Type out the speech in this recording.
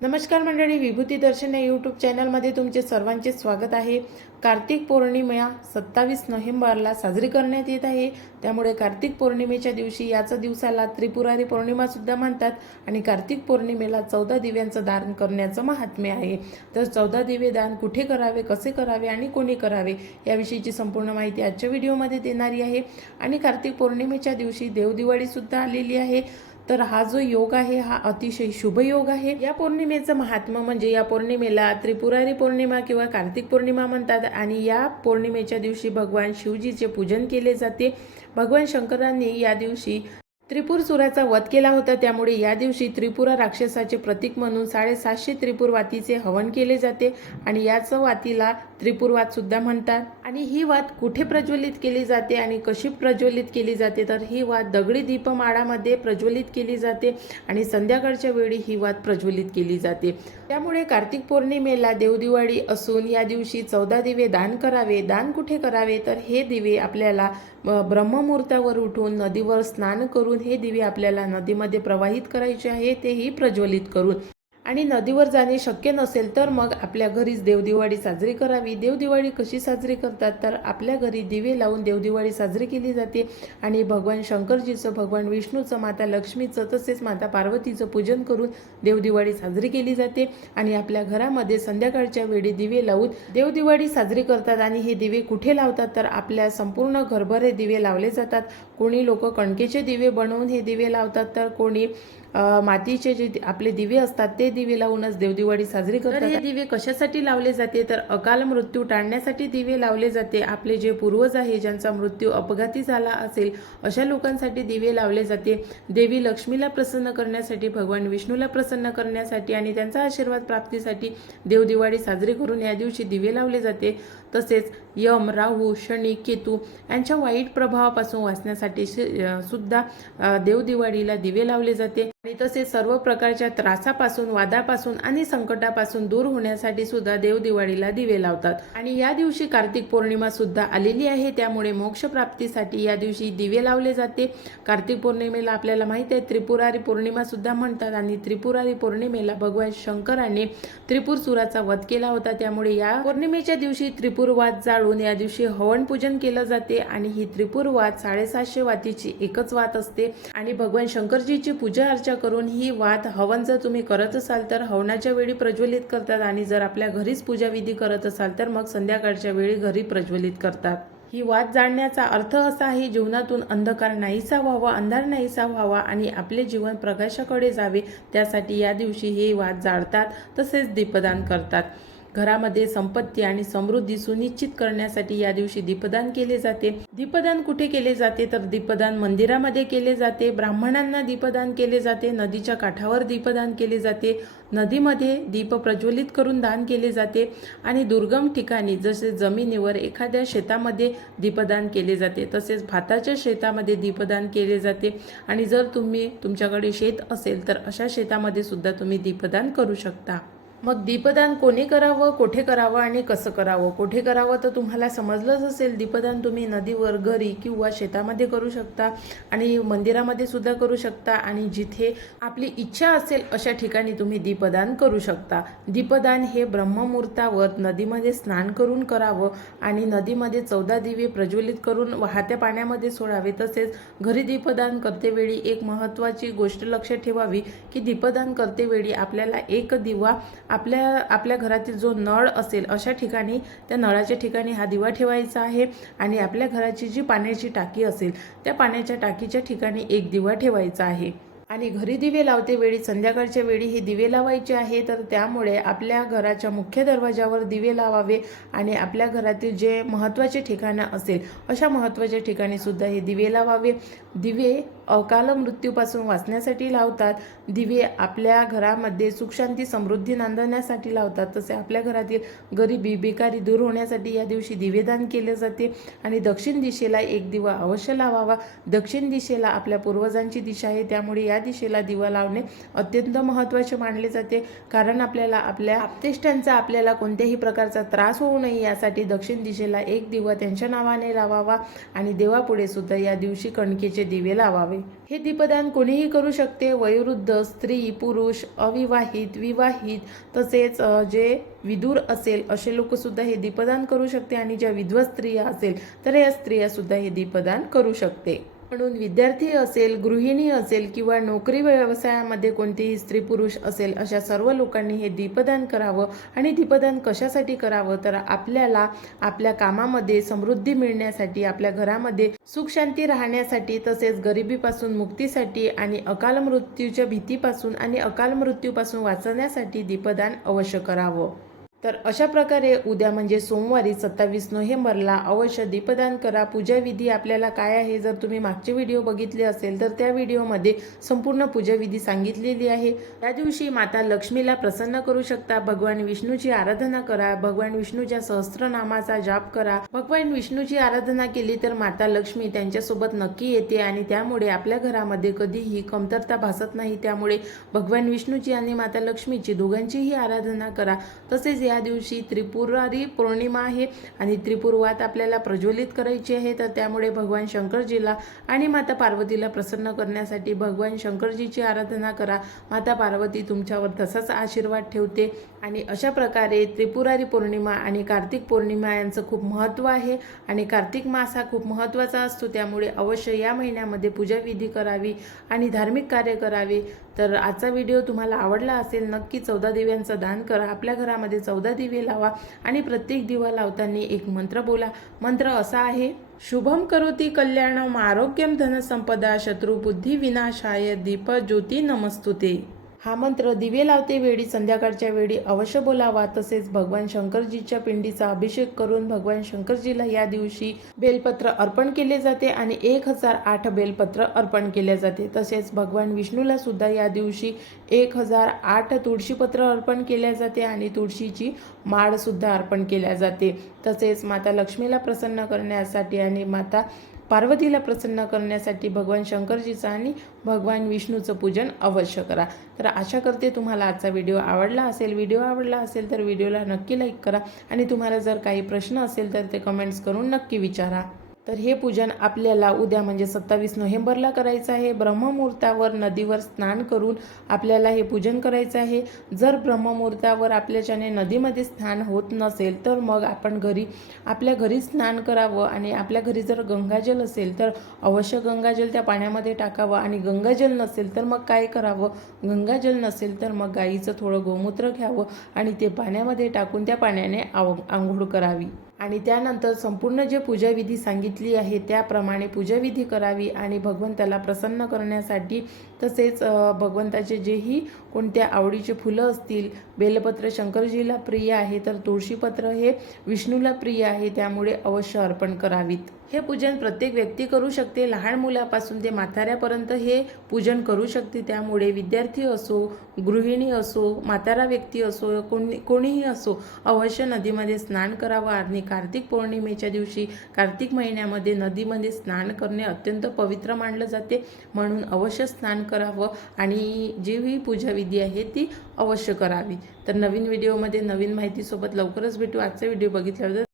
नमस्कार मंडळी, विभूती दर्शन या यूट्यूब चॅनलमध्ये तुमचे सर्वांचे स्वागत आहे। कार्तिक पौर्णिमा 27 नोव्हेंबरला साजरी करण्यात येत आहे। त्यामुळे कार्तिक पौर्णिमेच्या दिवशी याच दिवसाला त्रिपुरारी पौर्णिमा सुद्धा म्हणतात आणि कार्तिक पौर्णिमेला 14 दिव्यांचं दान करण्याचं महात्म्य आहे। तर 14 दिवे दान कुठे करावे, कसे करावे आणि कोणी करावे याविषयीची संपूर्ण माहिती आजच्या व्हिडिओमध्ये देणारी आहे। आणि कार्तिक पौर्णिमेच्या दिवशी देवदिवाळी सुद्धा आलेली आहे। तर हा जो योग आहे हा अतिशय शुभ योग आहे। या पौर्णिमेचं महात्म्य म्हणजे या पौर्णिमेला त्रिपुरारी पौर्णिमा किंवा कार्तिक पौर्णिमा म्हणतात आणि या पौर्णिमेच्या दिवशी भगवान शिवजीचे पूजन केले जाते। भगवान शंकरांनी या दिवशी त्रिपुरसुराचा वध केला होता। त्यामुळे या दिवशी त्रिपुरा राक्षसाचे प्रतीक म्हणून 750 त्रिपुर वातीचे हवन केले जाते आणि याच वातीला त्रिपुरवात सुद्धा म्हणतात। आणि ही वात कुठे प्रज्वलित केली जाते आणि कशी प्रज्वलित केली जाते, तर ही वात दगडी दीपमाळामध्ये प्रज्वलित केली जाते आणि संध्याकाळच्या वेळी ही वात प्रज्वलित केली जाते। त्यामुळे कार्तिक पौर्णिमेला देवदिवाळी असून या दिवशी 14 दिवे दान करावे। दान कुठे करावे, तर हे दिवे आपल्याला ब्रह्ममुहूर्तावर उठून नदीवर स्नान करून हे दिवे आपल्याला नदीमध्ये प्रवाहित करायचे आहे, तेही प्रज्वलित करून। आणि नदीवर जाणे शक्य नसेल तर मग आपल्या घरीच देवदिवाळी साजरी करावी। देवदिवाळी कशी साजरी करतात, तर आपल्या घरी दिवे लावून देवदिवाळी साजरी केली जाते आणि भगवान शंकरजीचं, भगवान विष्णूचं, माता लक्ष्मीचं तसेच माता पार्वतीचं पूजन करून देवदिवाळी साजरी केली जाते। आणि आपल्या घरामध्ये संध्याकाळच्या वेळी दिवे लावून देवदिवाळी साजरी करतात। आणि हे दिवे कुठे लावतात, तर आपल्या संपूर्ण घरभर हे दिवे लावले जातात। कोणी लोक कणकेचे दिवे बनवून हे दिवे लावतात, तर कोणी मातीचे जे आपले दिवे असतात ते दिवे लावूनच देवदिवाळी साजरी करतात। हे दिवे कशासाठी लावले जाते, तर अकाल मृत्यू टाळण्यासाठी दिवे लावले जाते। आपले जे पूर्वज आहे ज्यांचा मृत्यू अपघाती झाला असेल अशा लोकांसाठी दिवे लावले जाते। देवी लक्ष्मीला प्रसन्न करण्यासाठी, भगवान विष्णूला प्रसन्न करण्यासाठी आणि त्यांचा आशीर्वाद प्राप्तीसाठी देवदिवाळी साजरी करून या दिवशी दिवे लावले जाते। तसेच यम, राहू, शनी, केतू यांच्या वाईट प्रभावापासून वाचण्यासाठी सुद्धा देवदिवाळीला दिवे लावले जाते। आणि तसेच सर्व प्रकारच्या त्रासापासून, वादापासून आणि संकटापासून दूर होण्यासाठी सुद्धा देवदिवाळीला दिवे लावतात। आणि या दिवशी कार्तिक पौर्णिमा सुद्धा आलेली आहे, त्यामुळे मोक्ष प्राप्तीसाठी या दिवशी दिवे लावले जाते। कार्तिक पौर्णिमेला आपल्याला माहिती आहे त्रिपुरारी पौर्णिमा सुद्धा म्हणतात आणि त्रिपुरारी पौर्णिमेला भगवान शंकराने त्रिपुरसुराचा वध केला होता। त्यामुळे या पौर्णिमेच्या दिवशी त्रिपुरवात जाळून या दिवशी हवन पूजन केलं जाते आणि ही त्रिपुरवात 750 वातीची एकच वात असते आणि भगवान शंकरजीची पूजा अर्चा करून ही वात हवन जर तुम्ही करत असाल तर हवनाच्या वेळी प्रज्वलित करतात आणि जर आपल्या घरीच पूजा विधी करत असाल तर मग संध्याकाळच्या वेळी घरी प्रज्वलित करतात। ही वात जाळण्याचा अर्थ असा आहे, जीवनातून अंधकार नाहीसा व्हावा, अंधार नाहीसा व्हावा आणि आपले जीवन प्रकाशाकडे जावे, त्यासाठी या दिवशी ही वात जाळतात। तसेच दीपदान करतात। घरामध्ये संपत्ती आणि समृद्धी सुनिश्चित करण्यासाठी या दिवशी दीपदान केले जाते। दीपदान कुठे केले जाते, तर दीपदान मंदिरामध्ये केले जाते, ब्राह्मणांना दीपदान केले जाते, नदीच्या काठावर दीपदान केले जाते, नदीमध्ये दीप प्रज्वलित करून दान केले जाते आणि दुर्गम ठिकाणी जसे जमिनीवर एखाद्या शेतामध्ये दीपदान केले जाते। तसेच भाताच्या शेतामध्ये दीपदान केले जाते आणि जर तुमच्याकडे शेत असेल तर अशा शेतामध्ये सुद्धा तुम्ही दीपदान करू शकता। मग दीपदान कोणी करावं, कोठे करावं आणि कसं करावं। कोठे करावं तर तुम्हाला समजलंच असेल, दीपदान तुम्ही नदीवर, घरी किंवा शेतामध्ये करू शकता आणि मंदिरामध्ये सुद्धा करू शकता आणि जिथे आपली इच्छा असेल अशा ठिकाणी तुम्ही दीपदान करू शकता। दीपदान हे ब्रह्ममुहूर्तावर नदीमध्ये स्नान करून करावं आणि नदीमध्ये 14 दिवे प्रज्वलित करून वाहत्या पाण्यामध्ये सोडावे। तसेच घरी दीपदान करतेवेळी एक महत्त्वाची गोष्ट लक्षात ठेवावी की दीपदान करतेवेळी आपल्याला एक दिवा आपल्या घरातील जो नळ असेल अशा ठिकाणी, त्या नळाच्या ठिकाणी हा दिवा ठेवायचा आहे आणि आपल्या घराची जी पाण्याची टाकी असेल त्या पाण्याच्या टाकीच्या ठिकाणी एक दिवा ठेवायचा आहे। आणि घरी दिवे लावते वेळी संध्याकाळच्या वेळी हे दिवे लावायचे आहे, तर त्यामुळे आपल्या घराच्या मुख्य दरवाजावर दिवे लावावे आणि आपल्या घरातील जे महत्त्वाचे ठिकाणं असेल अशा महत्त्वाच्या ठिकाणी सुद्धा हे दिवे लावावे। दिवे अकाल मृत्यूपासून वाचण्यासाठी लावतात। दिवे आपल्या घरामध्ये सुखशांती समृद्धी नांदण्यासाठी लावतात। तसे आपल्या घरातील गरिबी, बेकारी दूर होण्यासाठी या दिवशी दिवेदान केले जाते। आणि दक्षिण दिशेला एक दिवा अवश्य लावावा। दक्षिण दिशेला आपल्या पूर्वजांची दिशा आहे, त्यामुळे या दिशेला दिवा लावणे अत्यंत महत्त्वाचे मानले जाते। कारण आपल्या आप्तेष्टांचा आपल्याला कोणत्याही प्रकारचा त्रास होऊ नये यासाठी दक्षिण दिशेला एक दिवा त्यांच्या नावाने लावावा आणि देवापुढे सुद्धा या दिवशी कणकेचे दिवे लावावे। करावे। हे दीपदान कोणीही करू शकते, वयोवृद्ध, स्त्री, पुरुष, अविवाहित, विवाहित तसेच जे विदूर असेल असे लोक सुद्धा हे दीपदान करू शकते आणि ज्या विधवा स्त्रिया असेल तर या स्त्रिया सुद्धा हे दीपदान करू शकते। म्हणून विद्यार्थी असेल, गृहिणी असेल किंवा नोकरी व्यवसायामध्ये कोणतीही स्त्री पुरुष असेल अशा सर्व लोकांनी हे दीपदान करावं। आणि दीपदान कशासाठी करावं तर आपल्याला आपल्या कामामध्ये समृद्धी मिळण्यासाठी, आपल्या घरामध्ये सुख शांती राहण्यासाठी, तसेच गरिबीपासून मुक्तीसाठी आणि अकाल मृत्यूच्या भीतीपासून आणि अकाल मृत्यूपासून वाचण्यासाठी दीपदान अवश्य करावं। तर अशा प्रकारे उद्या म्हणजे सोमवारी 27 नोव्हेंबरला अवश्य दीपदान करा। पूजाविधी आपल्याला काय आहे, जर तुम्ही मागचे व्हिडिओ बघितले असेल तर त्या व्हिडिओमध्ये संपूर्ण पूजाविधी सांगितलेली आहे। त्या दिवशी माता लक्ष्मीला प्रसन्न करू शकता, भगवान विष्णूची आराधना करा, भगवान विष्णूच्या सहस्त्रनामाचा जाप करा। भगवान विष्णूची आराधना केली तर माता लक्ष्मी त्यांच्यासोबत नक्की येते आणि त्यामुळे आपल्या घरामध्ये कधीही कमतरता भासत नाही। त्यामुळे भगवान विष्णूची आणि माता लक्ष्मीची दोघांचीही आराधना करा। तसेच या दिवशी त्रिपुरारी पौर्णिमा आहे आणि त्रिपुरवात आपल्याला प्रज्वलित करायची आहे। तर त्यामुळे भगवान शंकरजीला आणि माता पार्वतीला प्रसन्न करण्यासाठी भगवान शंकरजीची आराधना करा। माता पार्वती तुमच्यावर तसाच आशीर्वाद ठेवते। आणि अशा प्रकारे त्रिपुरारी पौर्णिमा आणि कार्तिक पौर्णिमा यांचं खूप महत्त्व आहे आणि कार्तिक मास हा खूप महत्त्वाचा असतो। त्यामुळे अवश्य या महिन्यामध्ये पूजाविधी करावी आणि धार्मिक कार्य करावे। तर आजचा व्हिडिओ तुम्हाला आवडला असेल, नक्की 14 दिव्यांचं दान करा। आपल्या घरामध्ये 14 दिवे लावा आणि प्रत्येक दिवा लावताना एक मंत्र बोला। मंत्र असा आहे, शुभम करोति कल्याणम आरोग्यम धनसंपदा शत्रुबुद्धी विनाशाय दीप ज्योती नमस्तुते। हा मंत्र दिवे लावते वेळी संध्याकाळच्या वेळी अवश्य बोलावा। तसेच भगवान शंकरजीच्या पिंडीचा अभिषेक करून भगवान शंकरजीला या दिवशी बेलपत्र अर्पण केले जाते आणि 1008 बेलपत्र अर्पण केले जाते। तसेच भगवान विष्णूला सुद्धा या दिवशी 1008 तुळशीपत्र अर्पण केले जाते आणि तुळशीची माळ सुद्धा अर्पण केल्या जाते। तसेच माता लक्ष्मीला प्रसन्न करण्यासाठी आणि माता पार्वतीला प्रसन्न करण्यासाठी भगवान शंकरजीचं आणि भगवान विष्णूचं पूजन अवश्य करा। तर आशा करते तुम्हाला आजचा व्हिडिओ आवडला असेल। व्हिडिओ आवडला असेल तर व्हिडिओला नक्की लाईक करा आणि तुम्हाला जर काही प्रश्न असेल तर ते कमेंट्स करून नक्की विचारा। तर हे पूजन आपल्याला उद्या म्हणजे 27 नोव्हेंबरला करायचं आहे। ब्रह्ममुहूर्तावर नदीवर स्नान करून आपल्याला हे पूजन करायचं आहे। जर ब्रह्ममुहूर्तावर आपल्याच्याने नदीमध्ये स्नान होत नसेल तर मग आपण आपल्या घरी स्नान करावं आणि आपल्या घरी जर गंगाजल असेल तर अवश्य गंगाजल त्या पाण्यामध्ये टाकावं आणि गंगाजल नसेल तर मग काय करावं, गंगाजल नसेल तर मग गाईचं थोडं गोमूत्र घ्यावं आणि ते पाण्यामध्ये टाकून त्या पाण्याने आंघोळ करावी आणि त्यानंतर संपूर्ण जे पूजाविधी सांगितली आहे त्याप्रमाणे पूजाविधी करावी आणि भगवंताला प्रसन्न करण्यासाठी तसेच भगवंताचे जेही कोणत्या आवडीचे फुलं असतील, बेलपत्र शंकरजीला प्रिय आहे तर तुळशीपत्र हे विष्णूला प्रिय आहे, त्यामुळे अवश्य अर्पण करावीत। हे पूजन प्रत्येक व्यक्ती करू शकते, लहान मुलापासून ते म्हाताऱ्यापर्यंत हे पूजन करू शकते। त्यामुळे विद्यार्थी असो, गृहिणी असो, म्हातारा व्यक्ती असो, कोणीही असो अवश्य नदीमध्ये स्नान करावं। आणि कार्तिक पौर्णिमेच्या दिवशी कार्तिक महिन्यामध्ये नदीमध्ये स्नान करणे अत्यंत पवित्र मानलं जाते, म्हणून अवश्य स्नान करावं आणि जी ही पूजाविधी आहे ती अवश्य करावी। तर नवीन व्हिडिओमध्ये नवीन माहितीसोबत लवकरच भेटू। आजचा व्हिडिओ बघितल्याबद्दल